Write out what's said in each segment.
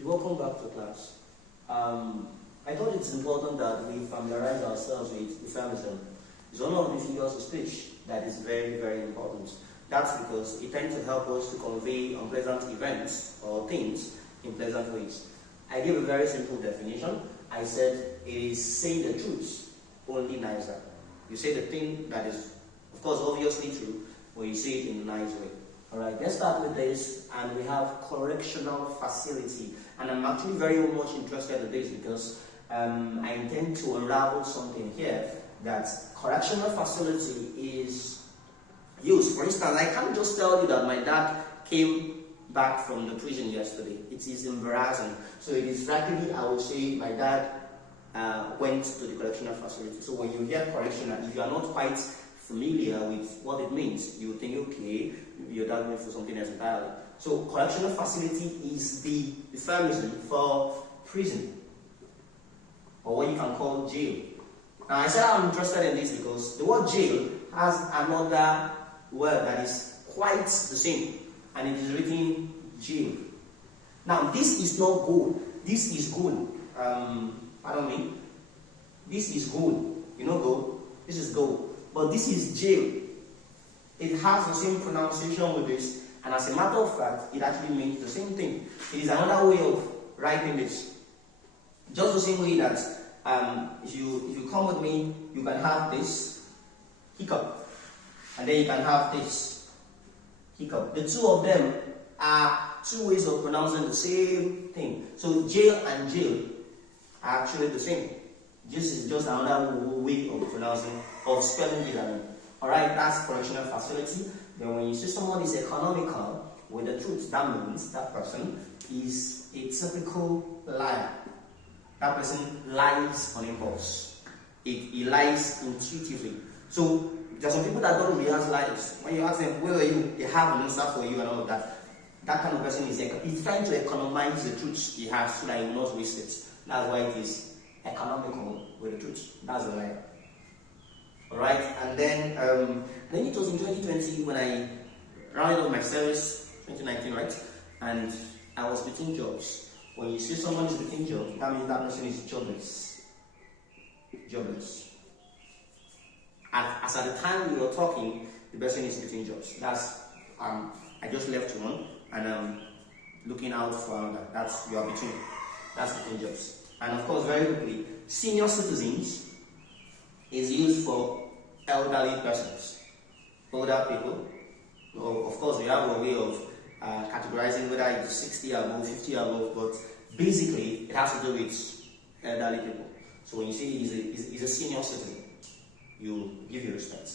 Welcome back to class. I thought it's important that we familiarize ourselves with euphemism. It's one of the figures of speech that is very, very important. That's because it tends to help us to convey unpleasant events or things in pleasant ways. I gave a very simple definition. I said it is saying the truth, only nicer. You say the thing that is, of course, obviously true, but you say it in a nice way. Alright, let's start with this, and we have correctional facility. And I'm actually very much interested in this because I intend to unravel something here that correctional facility is used. For instance, I can't just tell you that my dad came back from the prison yesterday. It is embarrassing. So it is likely I will say my dad went to the correctional facility. So when you hear correctional, if you are not quite familiar with what it means, you think, okay, your dad went for something else entirely. So correctional facility is the euphemism for prison, or what you can call jail. Now I said I'm interested in this because the word jail has another word that is quite the same, and it is written jail. Now this is not gold, this is gold. Pardon me. This is gold. You know gold? This is gold. But this is jail. It has the same pronunciation with this, and as a matter of fact, it actually means the same thing. It is another way of writing this. Just the same way that if you come with me, you can have this hiccup, and then you can have this hiccup. The two of them are two ways of pronouncing the same thing. So jail and jail are actually the same. This is just another way of pronouncing, of spelling it. Alright, that's correctional facility. Then when you see someone is economical with the truth, that means that person is a typical liar. That person lies on impulse. He lies intuitively. So there are some people that don't rehearse lies. When you ask them, where are you? They have an answer for you and all of that. That kind of person is he's trying to economize the truth he has so that he will not waste it. That's why it is economical with the truth. That's a lie. Alright, and then it was in 2020 when I rounded off my service, 2019, right? And I was between jobs. When you see someone is between jobs, that means that person is jobless. Jobless. As at the time we were talking, the person is between jobs. That's I just left one and I'm looking out for another. That's you are between. That's between jobs. And of course, very quickly, senior citizens is used for elderly persons, older people. Of course, we have a way of categorizing whether it's 60 above, 50 above, but basically it has to do with elderly people. So when you say he's a senior citizen, you give your respect.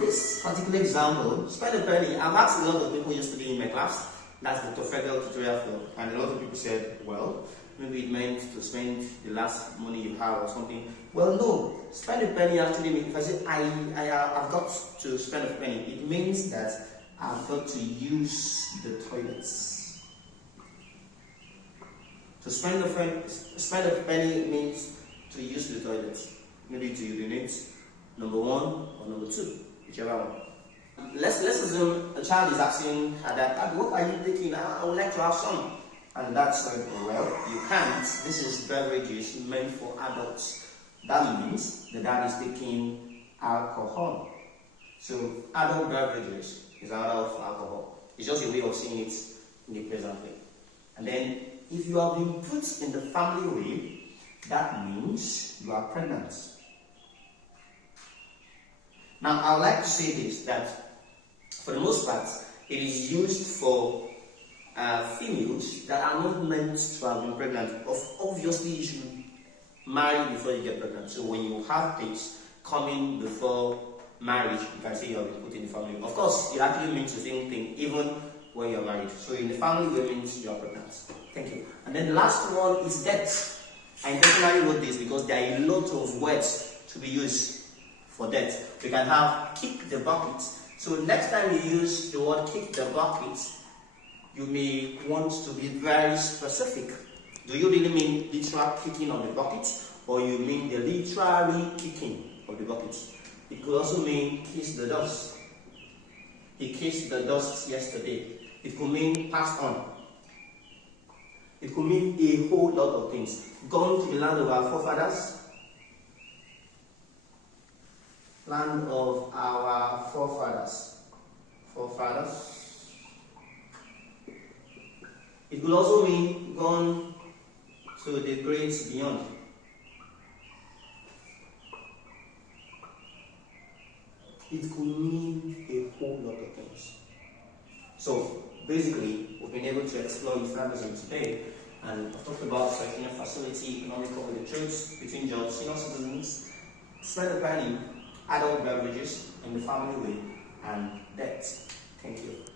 This particular example, spend a penny. I've asked a lot of people yesterday in my class. That's the Federal tutorial flow, and a lot of people said, well, maybe it meant to spend the last money you have or something. Well, no. Spend a penny actually means, if I say I've got to spend a penny, it means that I've got to use the toilets. To spend a penny means to use the toilets. Maybe to urinate, number one or number two, whichever one. Let's assume a child is asking her dad, what are you taking? I would like to have some. And that's well, you can't. This is beverages meant for adults. That means the dad is taking alcohol. So adult beverages is out of alcohol. It's just a way of saying it in a pleasant way. And then if you have been put in the family way, that means you are pregnant. Now I would like to say this, that for the most part, it is used for females that are not meant to have been pregnant. Obviously, you should marry before you get pregnant. So when you have things coming before marriage, you can say you have been put in the family. Of course, it actually means the same thing even when you're married. So in the family way means you are pregnant. Thank you. And then the last one is death. I intentionally wrote this because there are a lot of words to be used for death. We can have kick the bucket. So next time you use the word kick the bucket, you may want to be very specific. Do you really mean literal kicking of the bucket, or you mean the literary kicking of the bucket? It could also mean kiss the dust. He kissed the dust yesterday. It could mean passed on. It could mean a whole lot of things. Gone to the land of our forefathers. Land of our forefathers. It could also mean gone to the great beyond. It could mean a whole lot of things. So basically, we've been able to explore euphemism today, and I've talked about sectional facility, economical with the truths between jobs, senior citizens, spend a penny, adult beverages in the family way, and debt. Thank you.